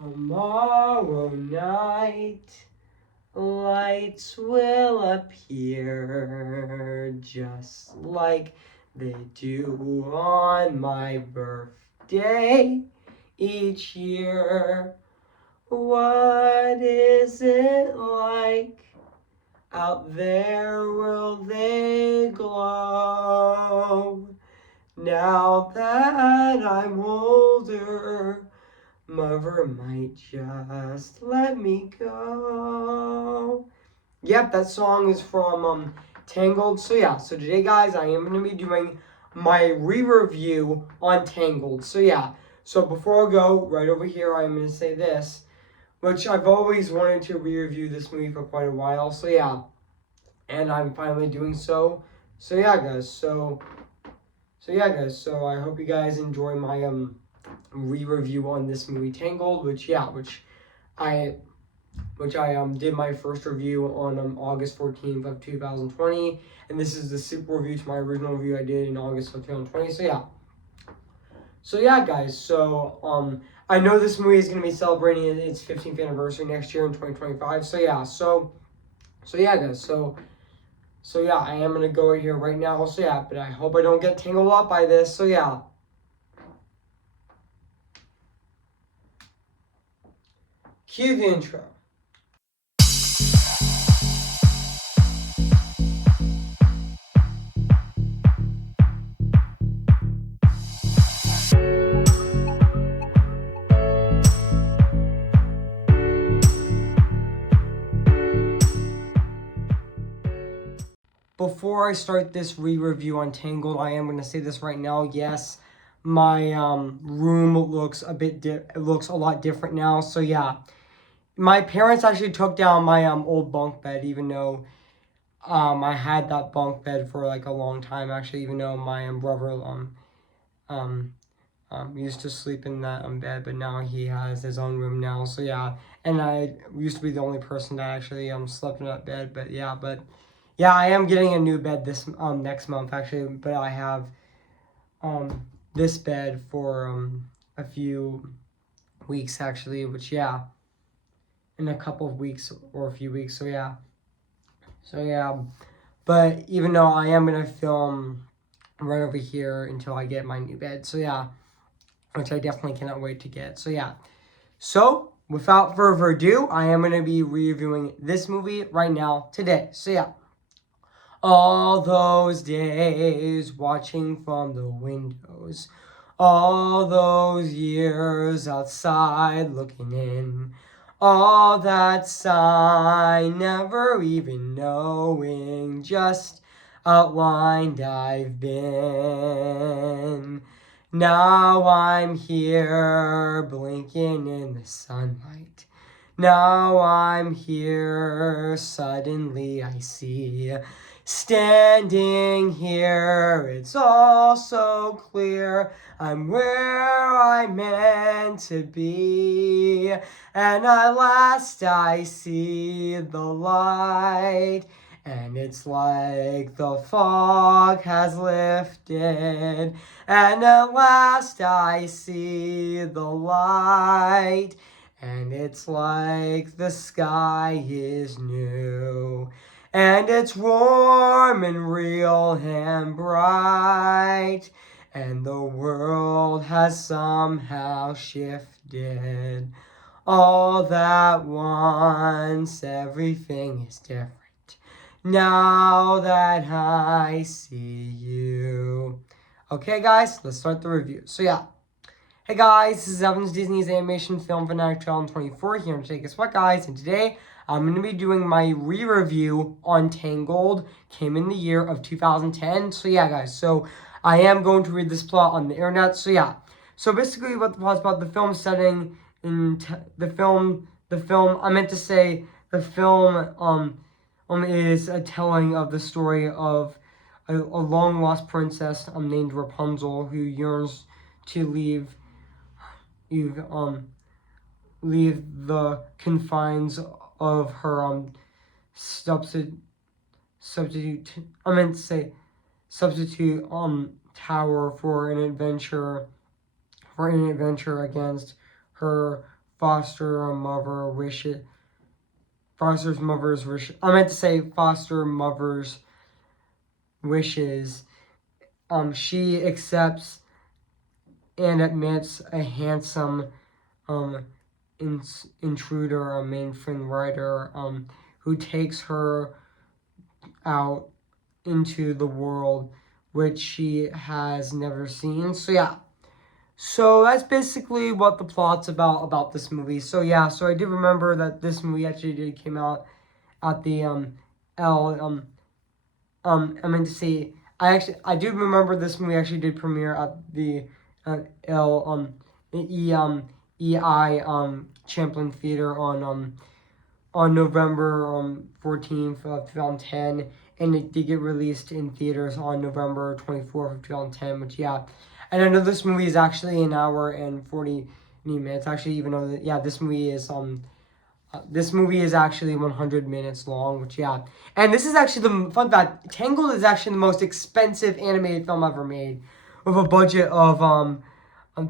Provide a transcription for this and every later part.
Tomorrow night, lights will appear just like they do on my birthday each year. What is it like out there? Will they glow? Now that I'm older, Mother might just let me go. Yep, that song is from Tangled. So yeah, so today guys, I am going to be doing my re-review on Tangled. So yeah, so before I go, right over here, I'm going to say this, which I've always wanted to re-review this movie for quite a while. So yeah, and I'm finally doing so. So yeah, guys, so I hope you guys enjoy my re-review on this movie Tangled, which I did my first review on August 14th of 2020, and this is the super review to my original review I did in August of 2020. So yeah, guys. So I know this movie is gonna be celebrating its 15th anniversary next year in 2025. So yeah, guys. So yeah, I am gonna go here right now. So yeah, but I hope I don't get tangled up by this. So yeah. Cue the intro. Before I start this re-review on Tangled, I am going to say this right now. Yes, my room looks looks a lot different now. So yeah, my parents actually took down my old bunk bed, even though I had that bunk bed for like a long time. Actually, even though my brother um used to sleep in that bed, but now he has his own room now. So yeah, and I used to be the only person that actually slept in that bed. But yeah, I am getting a new bed this next month actually. But I have this bed for a few weeks actually, which yeah, in a couple of weeks or a few weeks. So yeah. But even though I am gonna film right over here until I get my new bed. So yeah, which I definitely cannot wait to get. So yeah. So without further ado, I am gonna be reviewing this movie right now today. So yeah. All those days watching from the windows, all those years outside looking in, all that sign never even knowing just outlined I've been. Now I'm here blinking in the sunlight. Now I'm here, suddenly I see. Standing here, it's all so clear. I'm where I'm meant to be. And at last I see the light. And it's like the fog has lifted. And at last I see the light. And it's like the sky is new. And it's warm and real and bright. And the world has somehow shifted. All that once, everything is different. Now that I see you. Okay, guys, let's start the review. So yeah. Hey guys, this is Evan's Disney's Animation Film Fanatic 2024 here, and today, guess what guys, and today I'm going to be doing my re-review on Tangled, came in the year of 2010, so yeah guys, so I am going to read this plot on the internet, so yeah. So basically what the plot's about, the film setting in the film, I meant to say, the film is a telling of the story of a long-lost princess named Rapunzel who yearns to leave the confines of her substitute tower for an adventure against her foster mother wishes. Foster's mother's wish. I meant to say foster mother's wishes. She accepts and admits a handsome um intruder, a mainframe writer, who takes her out into the world which she has never seen. So yeah. So that's basically what the plot's about this movie. So yeah, so I do remember that this movie actually did came out at the L I meant to say I do remember this movie actually did premiere at the L E EI Champlain Theater on November 14th of 2010, and it did get released in theaters on November 24th of 2010, which, yeah. And I know this movie is actually an hour and 40 minutes, actually, even though, yeah, this movie is actually 100 minutes long, which, yeah. And this is actually the fun fact, Tangled is actually the most expensive animated film ever made, with a budget of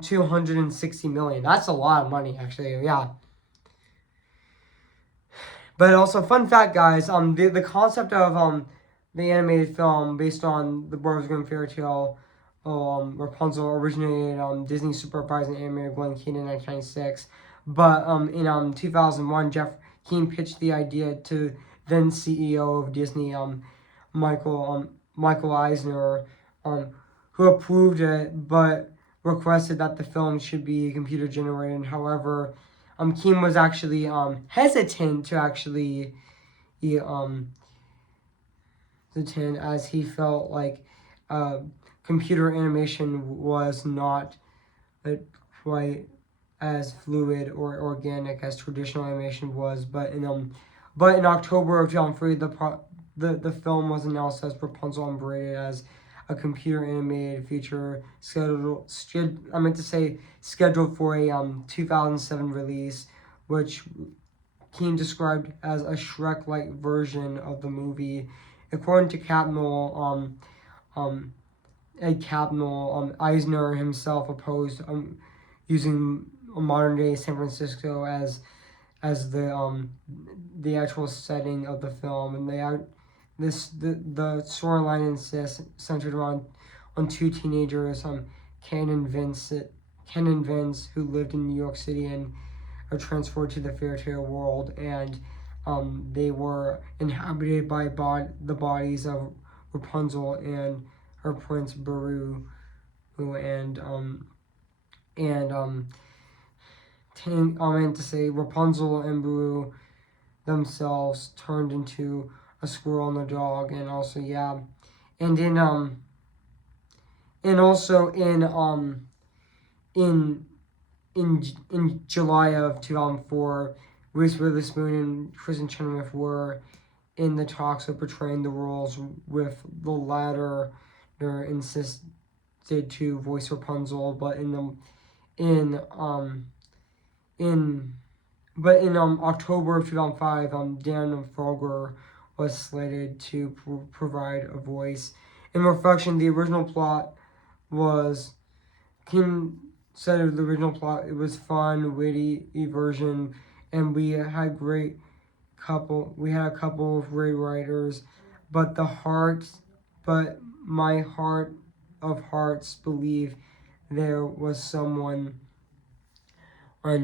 260 million. That's a lot of money, actually, yeah. But also, fun fact, guys, the concept of the animated film based on the Brothers Grimm fairy tale, Rapunzel, originated Disney supervising animator Glenn Keane in 1996. But in 2001, Jeff Keane pitched the idea to then CEO of Disney, Michael Eisner, who approved it, but requested that the film should be computer generated. However, Keane was actually hesitant to actually he hesitant as he felt like uh, computer animation was not quite as fluid or organic as traditional animation was. But in October of 2003, the film was announced as Rapunzel Unbraided as a computer animated feature scheduled for a 2007 release, which Keane described as a Shrek-like version of the movie. According to Ed Capnell, Eisner himself opposed using modern day San Francisco as the actual setting of the film, and the storyline insists centered around on two teenagers, Ken and Vince, who lived in New York City and are transferred to the fairy tale world, and they were inhabited by the bodies of Rapunzel and her prince Baru, who I meant to say Rapunzel and Baru themselves turned into a squirrel and a dog, and also yeah, and also in July of 2004, Reese Witherspoon and Kristen Chenoweth were in the talks of portraying the roles, with the latter insisted to voice Rapunzel, but in October of 2005, Dan Fogler was slated to provide a voice. In reflection, the original plot was Kim said of the original plot, it was fun, witty version, and we had a couple of great writers, but my heart of hearts believe there was someone on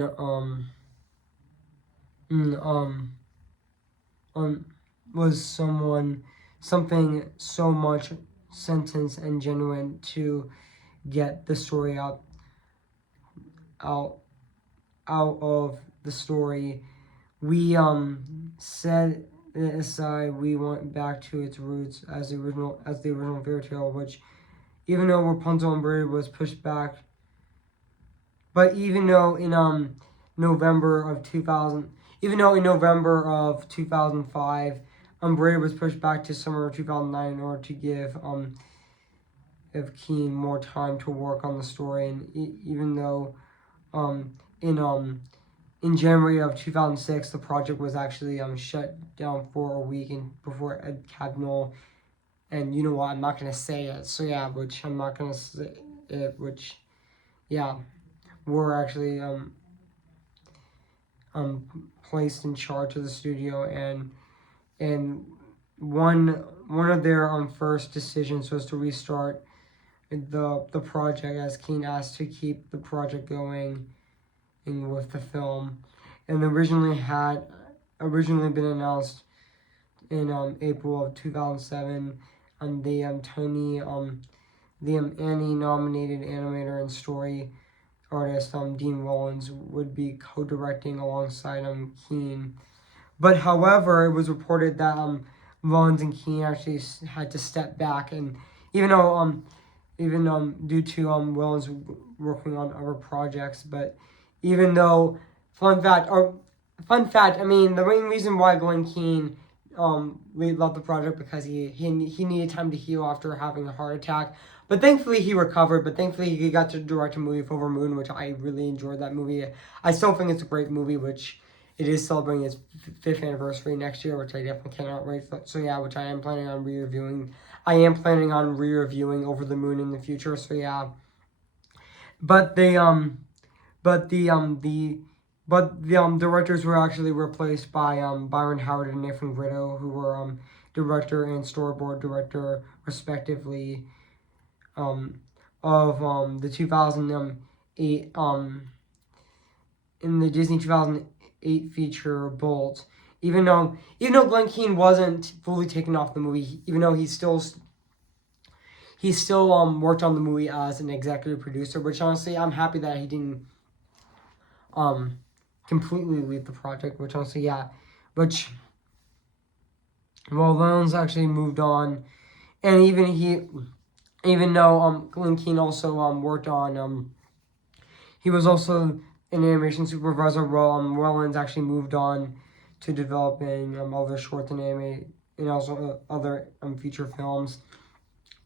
mm, was someone something so much sentence and genuine to get the story out of the story. We set it aside. We went back to its roots as the original fairy tale, which, even though Rapunzel Unbraided was pushed back, but even though in November of 2000, even though in November of 2005, Unbraided was pushed back to summer of 2009 in order to give Keane more time to work on the story, and even though in January of 2006, the project was actually shut down for a week before Ed Catmull, and you know what, I'm not gonna say it. So yeah, which I'm not gonna say it. Which, yeah, were actually placed in charge of the studio, and one of their first decisions was to restart the project, as Keen asked to keep the project going with the film, and originally been announced in April of 2007. The Annie nominated animator and story artist Dean Rollins would be co-directing alongside Keen. But however, it was reported that Rollins and Keen actually had to step back, and even though due to Rollins working on other projects, but even though fun fact, I mean the main reason why Glenn Keane left the project because he needed time to heal after having a heart attack. But thankfully he recovered. But thankfully he got to direct a movie, Over Moon, which I really enjoyed that movie. I still think it's a great movie, which it is celebrating its 5th anniversary next year, which I definitely cannot wait for. So yeah, which I am planning on re-reviewing. I am planning on re-reviewing Over the Moon in the future. So yeah, but the directors were actually replaced by Byron Howard and Nathan Grito, who were director and storyboard director respectively of the 2008 in the Disney 2008 feature Bolt. Even though Glenn Keane wasn't fully taken off the movie, even though he still worked on the movie as an executive producer, which honestly I'm happy that he didn't completely leave the project, which honestly, yeah. Rollins actually moved on, and even though Glenn Keane also worked on he was also an animation supervisor. Rollins actually moved on to developing other shorts and anime, and also other feature films.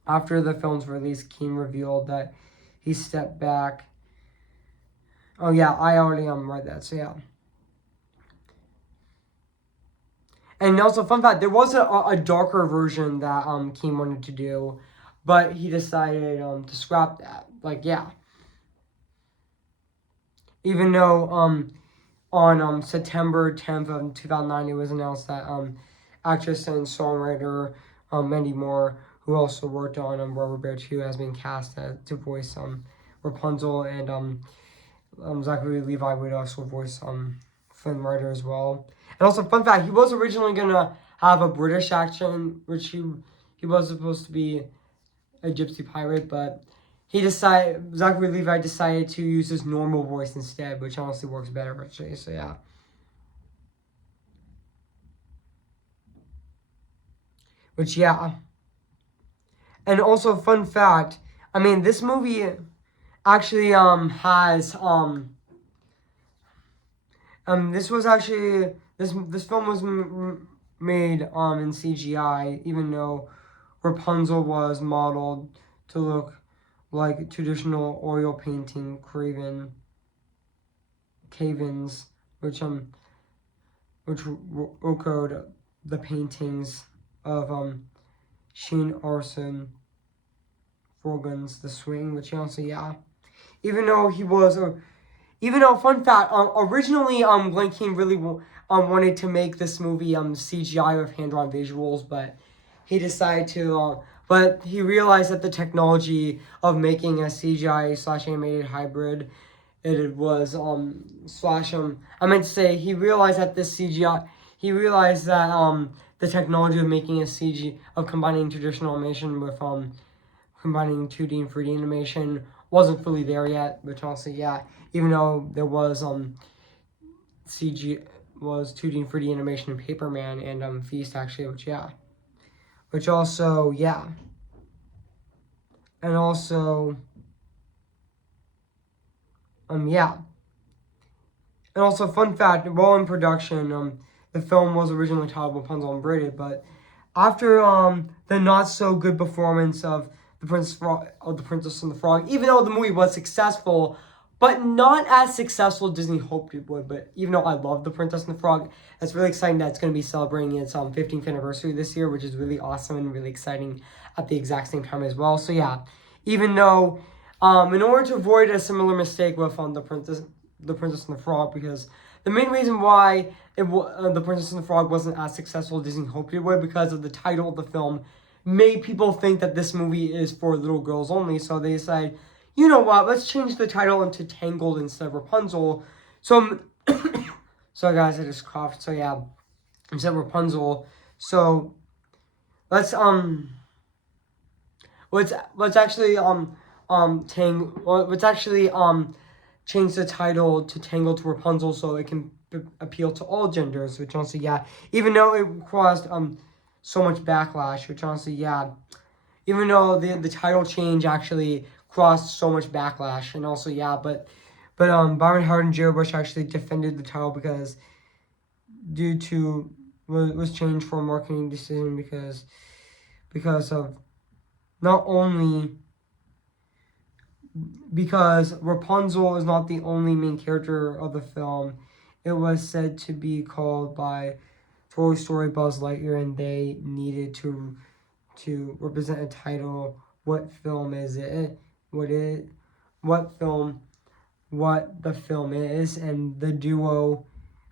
After the film's release, Keane revealed that he stepped back. Oh yeah, I already read that. So yeah. And also, fun fact: there was a darker version that Keane wanted to do, but he decided to scrap that. Like yeah. Even though on September 10th of 2009, it was announced that actress and songwriter Mandy Moore, who also worked on Rubber Bear 2, has been cast to voice Rapunzel, and Zachary Levi would also voice Flynn Rider as well. And also, fun fact, he was originally gonna have a British accent, which he was supposed to be a gypsy pirate, but Zachary Levi decided to use his normal voice instead, which honestly works better actually. So yeah. Which yeah. And also, fun fact, I mean this movie actually has this was actually this film was made in CGI, even though Rapunzel was modeled to look like traditional oil painting cave-ins, which echoed the paintings of Sheen Orson Frogan's The Swing, which honestly yeah. Even though fun fact, originally Glenn Keane really wanted to make this movie CGI with hand-drawn visuals, but he decided to but he realized that the technology of making a CGI/animated hybrid, it was I meant to say he realized that this CGI he realized that the technology of making a CG of combining traditional animation with combining 2D and 3D animation wasn't fully there yet, which also yeah, even though there was CG was 2D and 3D animation in Paperman and Feast actually, which also yeah. And also yeah. And also fun fact, while in production, the film was originally titled Rapunzel and Braided, but after the not so good performance of the Princess and the Frog, even though the movie was successful, but not as successful as Disney hoped it would. But even though I love The Princess and the Frog, it's really exciting that it's going to be celebrating its 15th anniversary this year, which is really awesome and really exciting at the exact same time as well. So yeah, even though in order to avoid a similar mistake with The Princess and the Frog, because the main reason why The Princess and the Frog wasn't as successful as Disney hoped it would, because of the title of the film made people think that this movie is for little girls only. So they decided, you know what, let's change the title into Tangled instead of Rapunzel. So, sorry guys, I just coughed. So yeah, instead of Rapunzel. So let's actually change the title to Tangled to Rapunzel so it can appeal to all genders, which honestly, yeah, even though it caused so much backlash, which honestly, yeah, even though the title change actually caused so much backlash, and also, yeah, but Byron Howard and Jared Bush actually defended the title because due to was changed for a marketing decision because of not only because Rapunzel is not the only main character of the film. It was said to be called by Toy Story Buzz Lightyear, and they needed to represent a title. What film is it? What the film is, and the duo,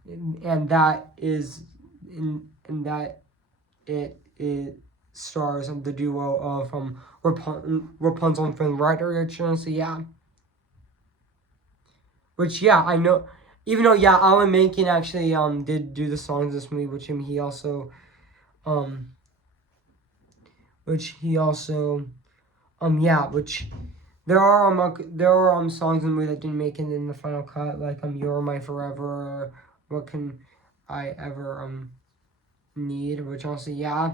and that is and that it stars of the duo of Rapunzel and Flynn Rider. So yeah, which yeah, I know. Even though yeah, Alan Menken actually did do the songs of this movie, he also yeah, which there are songs in the movie that didn't make it in the final cut, like You're My Forever, or What Can I Ever Need, which also yeah,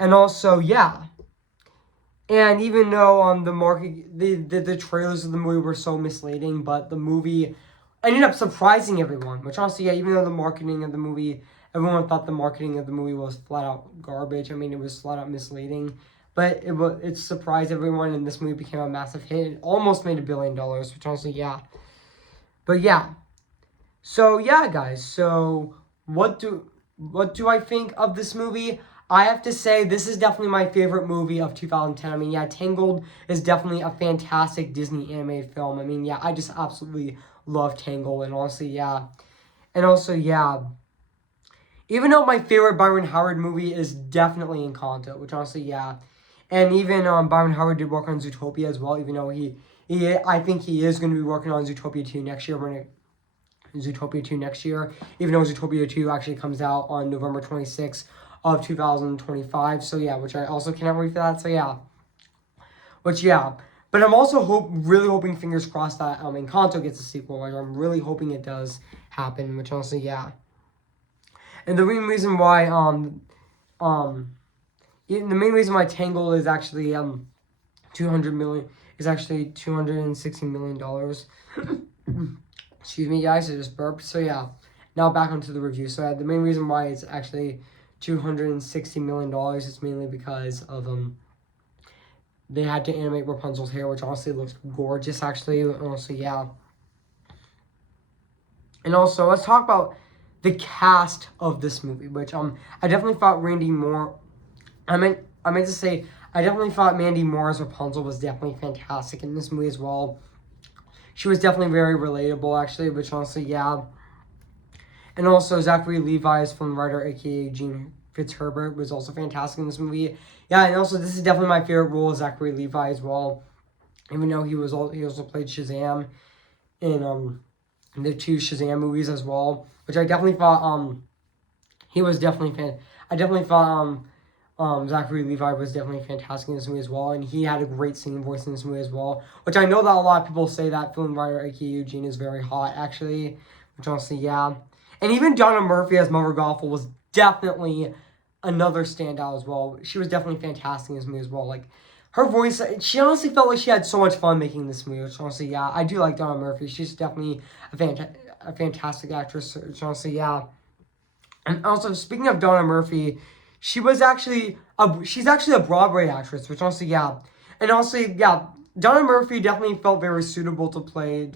and also yeah. And even though the trailers of the movie were so misleading, but the movie ended up surprising everyone. Which honestly, yeah, even though everyone thought the marketing of the movie was flat out garbage. I mean, it was flat out misleading, but it surprised everyone, and this movie became a massive hit. It almost made $1 billion, which honestly, yeah. But yeah, so yeah, guys. So what do I think of this movie? I have to say, this is definitely my favorite movie of 2010. I mean, yeah, Tangled is definitely a fantastic Disney animated film. I mean, yeah, I just absolutely love Tangled, and honestly, yeah. And also, yeah, even though my favorite Byron Howard movie is definitely Encanto, which honestly, yeah. And even Byron Howard did work on Zootopia as well, even though I think he is going to be working on Zootopia 2 next year. Zootopia 2 next year, even though Zootopia 2 actually comes out on November 26th of 2025. So yeah, which I also cannot wait for that. So yeah, which yeah, but I'm also really hoping, fingers crossed, that Encanto gets a sequel. Like, I'm really hoping it does happen. Which honestly, yeah. And the main reason why the main reason why Tangled is actually 200 million is actually $260 million. Excuse me, guys, I just burped. So yeah, now back onto the review. So the main reason why it's actually $260 million is mainly because of they had to animate Rapunzel's hair, which honestly looks gorgeous, actually. And also, yeah. And also, let's talk about the cast of this movie, which I definitely thought Randy Moore. I meant to say I definitely thought Mandy Moore as Rapunzel was definitely fantastic in this movie as well. She was definitely very relatable, actually, which honestly, yeah. And also, Zachary Levi's film writer, aka Gene Fitzherbert, was also fantastic in this movie. Yeah, and also, this is definitely my favorite role of Zachary Levi as well. Even though he also played Shazam in the 2 Shazam movies as well, which I definitely thought he was definitely I definitely thought Zachary Levi was definitely fantastic in this movie as well, and he had a great singing voice in this movie as well, which I know that a lot of people say that film writer aka Eugene is very hot, actually, which honestly, yeah. And even Donna Murphy as Mother Gothel was definitely another standout as well. She was definitely fantastic in this movie as well. Like, her voice, she honestly felt like she had so much fun making this movie, which honestly, yeah, I do like Donna Murphy. She's definitely a fantastic actress, which honestly, yeah. And also, speaking of Donna Murphy, she's actually a Broadway actress, which honestly, yeah. And also, yeah, Donna Murphy definitely felt very suitable to play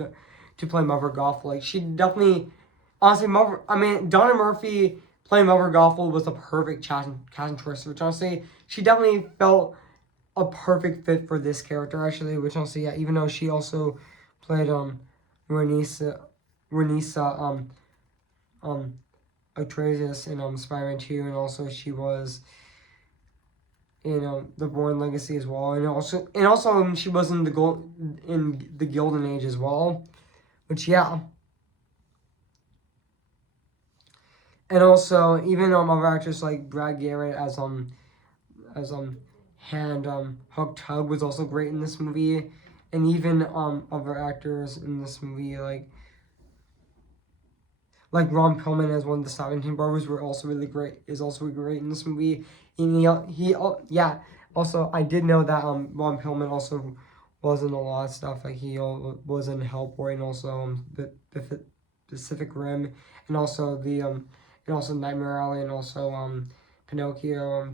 Mother Gothel. Like, she definitely, honestly, Donna Murphy playing Mother Gothel was the perfect casting choice, which honestly, she definitely felt a perfect fit for this character, actually, which honestly, yeah, even though she also played Renisa Atrasius in Spider-Man 2, and also she was in the Bourne Legacy as well, and also she was in the Golden Age as well, which yeah, and also even other actors like Brad Garrett as Hand Hook Tug was also great in this movie, and even other actors in this movie like Ron Perlman as one of the Savington brothers were also really great. Is also great in this movie. And yeah. Also, I did know that Ron Perlman also was in a lot of stuff. Like he was in Hellboy and also the Pacific Rim, and also Nightmare Alley, and also Pinocchio.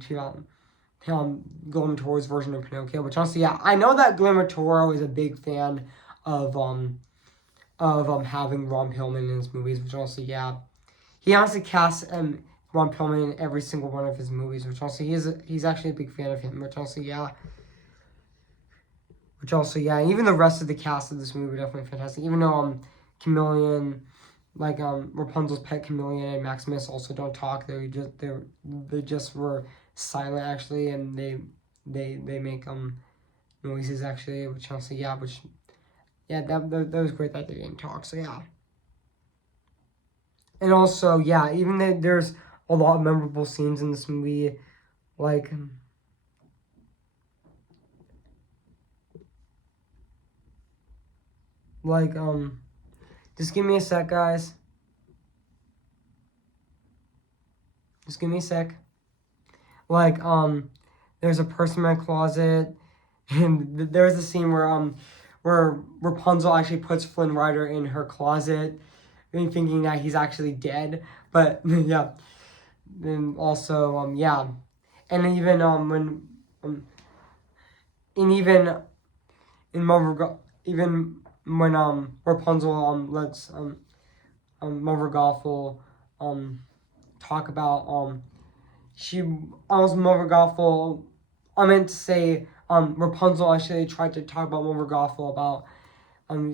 Guillermo Toro's version of Pinocchio. Which honestly, yeah, I know that Guillermo Toro is a big fan of having Ron Perlman in his movies, which also yeah, he honestly casts Ron Perlman in every single one of his movies, which also he's actually a big fan of him, which also yeah, and even the rest of the cast of this movie were definitely fantastic. Even though Chameleon, like Rapunzel's pet Chameleon and Maximus also don't talk, they just were silent actually, and they make noises actually, which also yeah, that was great that they didn't talk. So yeah. And also, yeah, even though there's a lot of memorable scenes in this movie, like like just give me a sec, guys. Just give me a sec. Like there's a person in my closet, and there's a scene where Rapunzel actually puts Flynn Rider in her closet, thinking that he's actually dead. But yeah, and also yeah, and even when and even in even when Rapunzel lets Mother Gothel talk about she Mother Gothel, I meant to say Rapunzel actually tried to talk about Mother Gothel about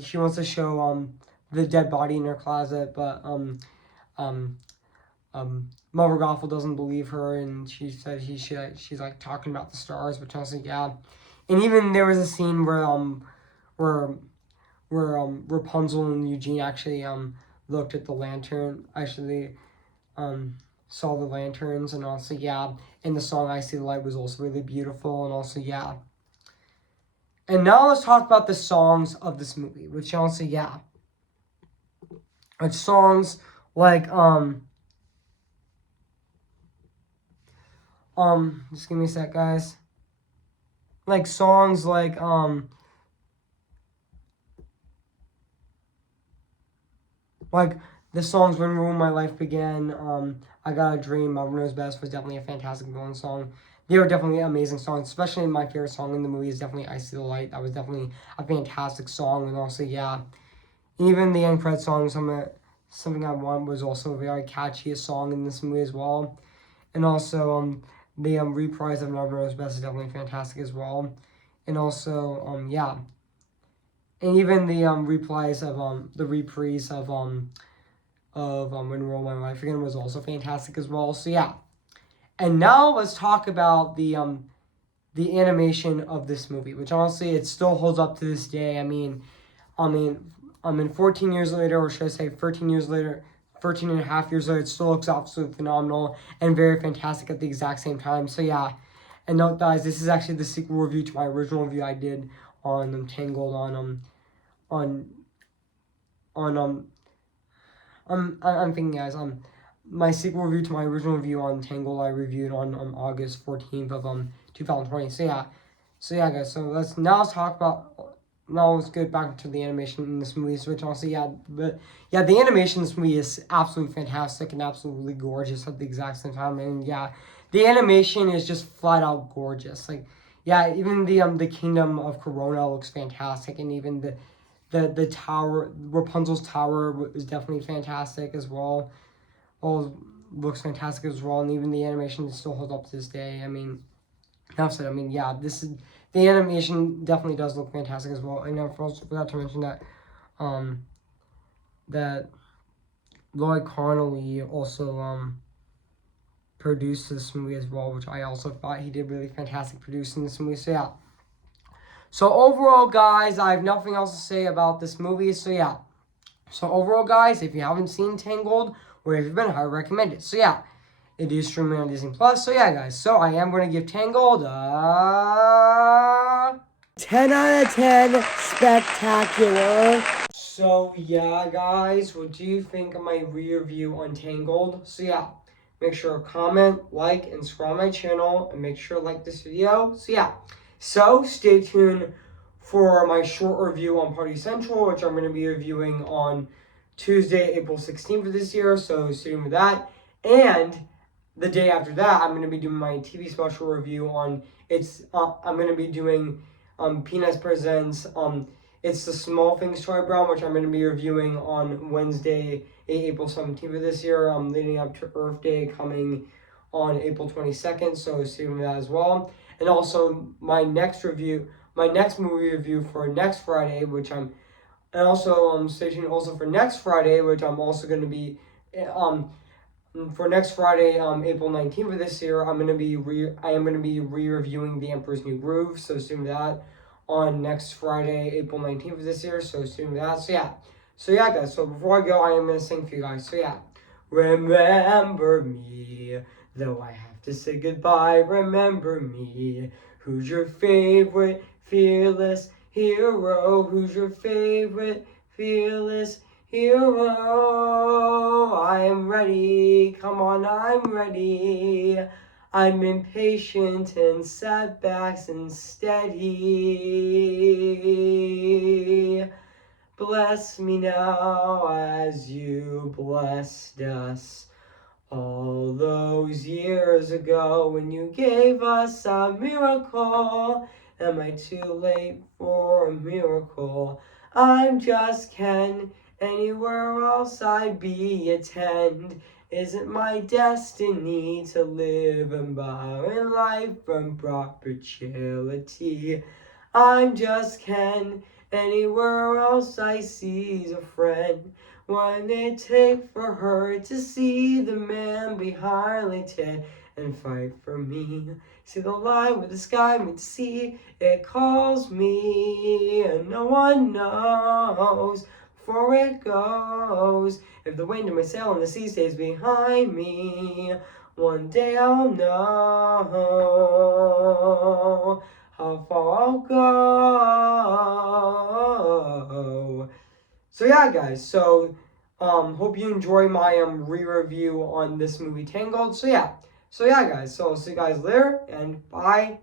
she wants to show the dead body in her closet, but um Mother Gothel doesn't believe her, and she said she's like talking about the stars, which I was like yeah, and even there was a scene where Rapunzel and Eugene actually looked at the lantern, actually saw the lanterns, and also yeah, and the song I See the Light was also really beautiful, and also yeah. And now let's talk about the songs of this movie, which also yeah. It's songs like just give me a sec, guys. Like songs like the songs When Will My Life Begin, I Got a Dream, Mama Knows Best was definitely a fantastic villain song. They were definitely amazing songs, especially my favorite song in the movie is definitely I See the Light. That was definitely a fantastic song, and also, yeah, even the end credit song, Something I Want was also a very catchy song in this movie as well. And also, the reprise of Mama Knows Best is definitely fantastic as well. And also, yeah, and even the reprise of the reprise of When Roll My Life Again was also fantastic as well. So yeah, and now let's talk about the animation of this movie, which honestly it still holds up to this day. I mean, 14 years later, or should I say 13 years later, 13 and a half years later, it still looks absolutely phenomenal and very fantastic at the exact same time. So yeah, and note guys, this is actually the sequel review to my original review I did on Tangled on I'm thinking guys my sequel review to my original review on Tangled I reviewed on August 14th of 2020. So yeah guys, so let's talk about now let's get back to the animation in this movie, which also the animation in this movie is absolutely fantastic and absolutely gorgeous at the exact same time, and yeah, the animation is just flat out gorgeous. Like yeah, even the Kingdom of Corona looks fantastic, and even the tower, Rapunzel's tower is definitely fantastic as well. All looks fantastic as well, and even the animation still holds up to this day. I mean, enough said. I mean, yeah, the animation definitely does look fantastic as well. And I also forgot to mention that that Lloyd Connolly also produced this movie as well, which I also thought he did really fantastic producing this movie. So yeah. So overall, guys, I have nothing else to say about this movie. So yeah. So overall, guys, if you haven't seen Tangled, where have you been? I recommend it. So yeah, it is streaming on Disney Plus. So yeah, guys. So I am going to give Tangled 10 out of 10 spectacular. So yeah, guys, what do you think of my re-review on Tangled? So yeah, make sure to comment, like, and subscribe my channel, and make sure to like this video. So yeah, so stay tuned for my short review on Party Central, which I'm going to be reviewing on Tuesday, April 16th of this year. So stay tuned for that. And the day after that, I'm going to be doing my TV special review on I'm going to be doing Peanuts Presents It's the Small Things Charlie Brown, which I'm going to be reviewing on Wednesday, April 17th of this year, leading up to Earth Day coming on April 22nd, so stay tuned for that as well. And also my next movie review for next Friday, stay tuned also for next Friday, which I'm also going to be for next Friday, April 19th of this year. I am going to be re-reviewing The Emperor's New Groove, so stay tuned for that on next Friday, April 19th of this year, so stay tuned for that. So yeah, guys, so before I go, I am going to sing for you guys. So yeah, remember me, though I have to say goodbye, remember me. Who's your favorite fearless hero? Who's your favorite fearless hero? I am ready, come on, I'm ready. I'm impatient and setbacks and steady. Bless me now as you blessed us all those years ago when you gave us a miracle. Am I too late for a miracle? I'm just Ken. Anywhere else I'd be a 10. Isn't my destiny to live and borrow life from proper charity? I'm just Ken. Anywhere else I see's a friend. What'd it take for her to see the man behind the tent and fight for me? See the line where the sky meets the sea, it calls me, and no one knows before it goes. If the wind in my sail and the sea stays behind me, one day I'll know how far I'll go. So yeah, guys. So hope you enjoy my re-review on this movie Tangled. So yeah, guys. So I'll see you guys later, and bye.